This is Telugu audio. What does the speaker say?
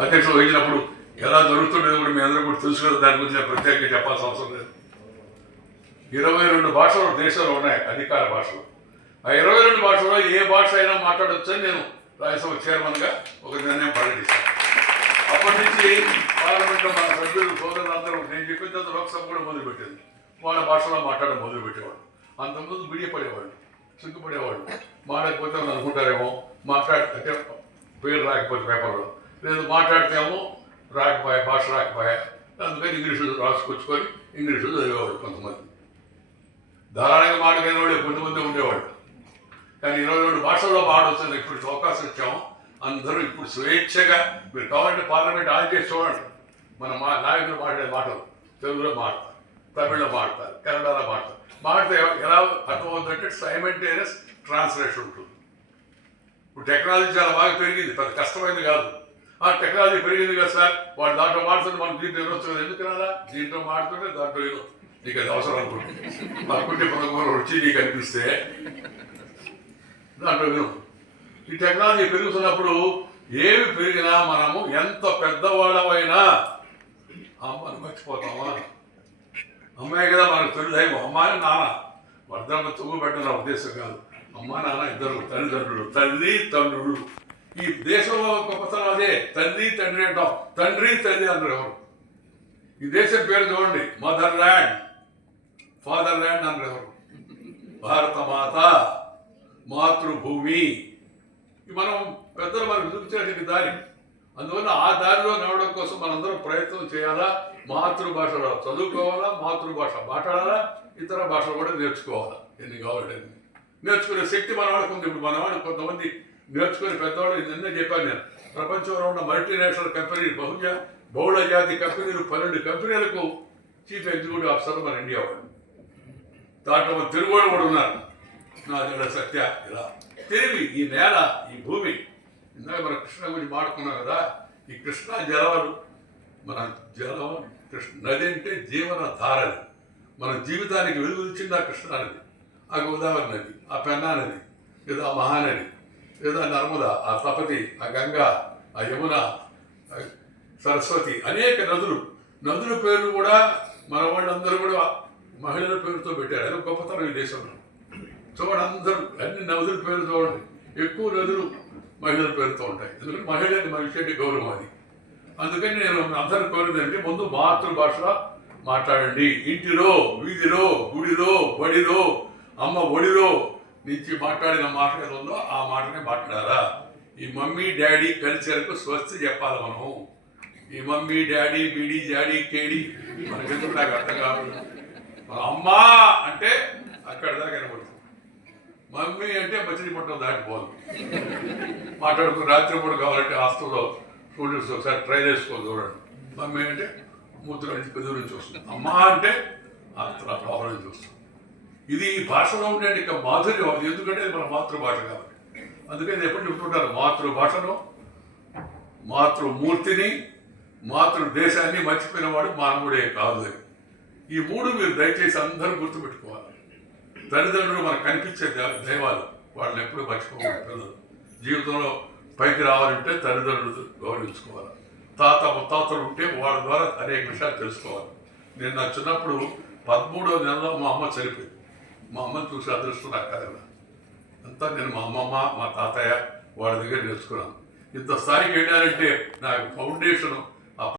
అధ్యక్షులు వహించినప్పుడు ఎలా జరుగుతుండేది కూడా మీ అందరూ కూడా తెలుసుకునే దాని గురించి నేను ప్రత్యేకంగా చెప్పాల్సిన అవసరం లేదు. 22 భాషలు దేశంలో ఉన్నాయి, అధికార భాషలు. ఆ 22 భాషల్లో ఏ భాష అయినా మాట్లాడొచ్చని నేను రాజ్యసభ చైర్మన్గా ఒక నిర్ణయం ప్రకటిస్తాను. అప్పటి నుంచి పార్లమెంట్లో మన సభ్యులు సోదరులందరూ నేను చెప్పిన తర్వాత లోక్సభ కూడా మొదలుపెట్టింది. వాళ్ళ భాషలో మాట్లాడడం మొదలుపెట్టేవాళ్ళు. అంతకుముందు బిడియపడేవాళ్ళు, సిగ్గుపడేవాళ్ళు. మాట్లాడకపోతే వాళ్ళు అనుకుంటారేమో, మాట్లాడితే పేరు రాకపోతే పేపర్లో, లేదు మాట్లాడితేమో రాకపోయా, భాష రాకపోయా, అందుకని ఇంగ్లీషు రాసుకొచ్చుకొని ఇంగ్లీషు చదివేవాళ్ళు కొంతమంది. ధారాళంగా మాట్లాడిన వాళ్ళు కొంతమంది ఉండేవాళ్ళు. కానీ 22 భాషల్లో మాట్లాడుతుంది ఇప్పుడు అవకాశం ఇచ్చాము. అందరూ ఇప్పుడు స్వేచ్ఛగా మీరు కావాలంటే పార్లమెంట్ ఆన్ చేసి చూడండి. మన నాయకులు మాట్లాడే మాటలు తెలుగులో మాట్లాడతారు, తమిళ్లో మాట్లాడతారు, కన్నడలో మాట్లాడితే ఎలా అర్థమవుతుందంటే సైమల్టేనియస్ ట్రాన్స్లేషన్ ఉంటుంది. ఇప్పుడు టెక్నాలజీ చాలా బాగా పెరిగింది, పెద్ద కష్టమైంది కాదు. ఆ టెక్నాలజీ పెరిగింది కదా సార్, వాళ్ళు దాంట్లో మాడుతుంటే మనం దీంట్లో వినొచ్చు. ఎందుకు రాదా? దీంట్లో మాడుతుంటే దాంట్లో విను, నీకు అది అవసరం అనుకుంటుంది. అనుకుంటే పదకొండు వచ్చి నీకు అనిపిస్తే దాంట్లో విను. ఈ టెక్నాలజీ పెరుగుతున్నప్పుడు ఏమి పెరిగినా మనము ఎంత పెద్దవాళ్ళమైనా అమ్మని మర్చిపోతామా? అమ్మాయి కదా మనకు తొలి దైవం. అమ్మాయి నాన్న వర్ధమ్మ తుమ్ము పెట్టిన ఉద్దేశం కాదు. అమ్మ నాన్న ఇద్దరు తల్లిదండ్రులు, తల్లి తండ్రులు. ఈ దేశంలో గొప్పతనం అదే, తల్లి తండ్రి అంటాం. తండ్రి తల్లి అందరు ఎవరు? ఈ దేశం పేరు చూడండి, మదర్ ల్యాండ్, ఫాదర్ ల్యాండ్ అందరు ఎవరు? భారత మాత, మాతృభూమి. మనం పెద్దలు మనకు చూపించేటువంటి దారి. అందువల్ల ఆ దారిలో నడవడం కోసం మనందరం ప్రయత్నం చేయాలా. మాతృభాషలో చదువుకోవాలా, మాతృభాష మాట్లాడాలా, ఇతర భాషలు కూడా నేర్చుకోవాలా. ఎన్ని కావాలంటే నేర్చుకునే శక్తి మన వాళ్ళకు ఉంది. ఇప్పుడు మన వాళ్ళు కొంతమంది నేర్చుకునే పెద్దవాళ్ళు నిన్నే చెప్పాను నేను. ప్రపంచంలో ఉన్న మల్టీనేషనల్ కంపెనీలు, బహుళ జాతి కంపెనీలు 12 కంపెనీలకు చీఫ్ ఎగ్జిక్యూటివ్ ఆఫీసర్ మన ఇండియా వాళ్ళు. దాంట్లో మన తెలుగు వాళ్ళు కూడా ఉన్నారు. నా దగ్గర సత్య ఇలా తెలివి, ఈ నేల, ఈ భూమి. ఇందాక మన కృష్ణ గురించి మాట్లాడుకున్నాం కదా. ఈ కృష్ణా జలాలు మన జలం, కృష్ణ నది అంటే జీవన ధారని, మన జీవితానికి వెలుగుచ్చింది ఆ కృష్ణా నది, ఆ గోదావరి నది, ఆ పెన్నా నది, లేదా ఆ మహానది, లేదా నర్మద, ఆ తపతి, ఆ గంగా, ఆ యమున, సరస్వతి, అనేక నదులు. నదుల పేర్లు కూడా మన వాళ్ళందరూ కూడా మహిళల పేరుతో పెట్టారు. అది గొప్పతనం ఈ దేశంలో. చూడండి, అందరూ అన్ని నదుల పేరు చూడండి, ఎక్కువ నదులు మహిళల పేరుతో ఉంటాయి. ఎందుకంటే మహిళకి మనిషి గౌరవం అది. అందుకని నేను అందరూ కోరేదంటే ముందు మాతృభాషలో మాట్లాడండి. ఇంటిలో, వీధిలో, గుడిలో, బడిలో, అమ్మ ఒడిలో నుంచి మాట్లాడిన మాట ఏదో ఉందో ఆ మాటనే మాట్లాడారా. ఈ మమ్మీ డాడీ కల్చర్కు స్వస్తి చెప్పాలి మనం. ఈ మమ్మీ డాడీ బీడీ జాడీ కేడీ మనకెందుకు నాకు అర్థం కావాలి. మన అమ్మ అంటే అక్కడ దాకా కనబడుతుంది. మమ్మీ అంటే మచిలీపట్నం దాటిపోదు. మాట్లాడుకుని రాత్రిపూట కావాలంటే హాస్టల్లో స్టూడెంట్స్ ఒకసారి ట్రై చేసుకోవాలి చూడండి. మమ్మీ అంటే మూత్ర నుంచి పెద్ద నుంచి వస్తుంది. అమ్మ అంటే లోపల నుంచి వస్తుంది. ఇది ఈ భాషలో ఉండే ఇక మాధుర్యం అది. ఎందుకంటే అది మన మాతృభాష కాబట్టి. అందుకని ఎప్పుడు చెప్తుంటారు, మాతృభాషను, మాతృమూర్తిని, మాతృదేశాన్ని మర్చిపోయిన వాడు మానవుడే కాదు. ఈ మూడు మీరు దయచేసి అందరూ గుర్తుపెట్టుకోవాలి. తల్లిదండ్రులు మనకు కనిపించే దైవాలు, వాళ్ళని ఎప్పుడు మర్చిపోకూడదు. పిల్లలు జీవితంలో పైకి రావాలంటే తల్లిదండ్రులు గౌరవించుకోవాలి. ముత్తాతలు ఉంటే వాళ్ళ ద్వారా అనేక విషయాలు తెలుసుకోవాలి. నేను నా చిన్నప్పుడు 13వ నెలలో మా అమ్మ చనిపోయింది. మా అమ్మని చూసి అదృష్టం నాకు కదా. అంతా నేను మా అమ్మమ్మ, మా తాతయ్య వాళ్ళ దగ్గర నేర్చుకున్నాను. ఇంత స్థాయికి వెళ్ళాలంటే నాకు ఫౌండేషన్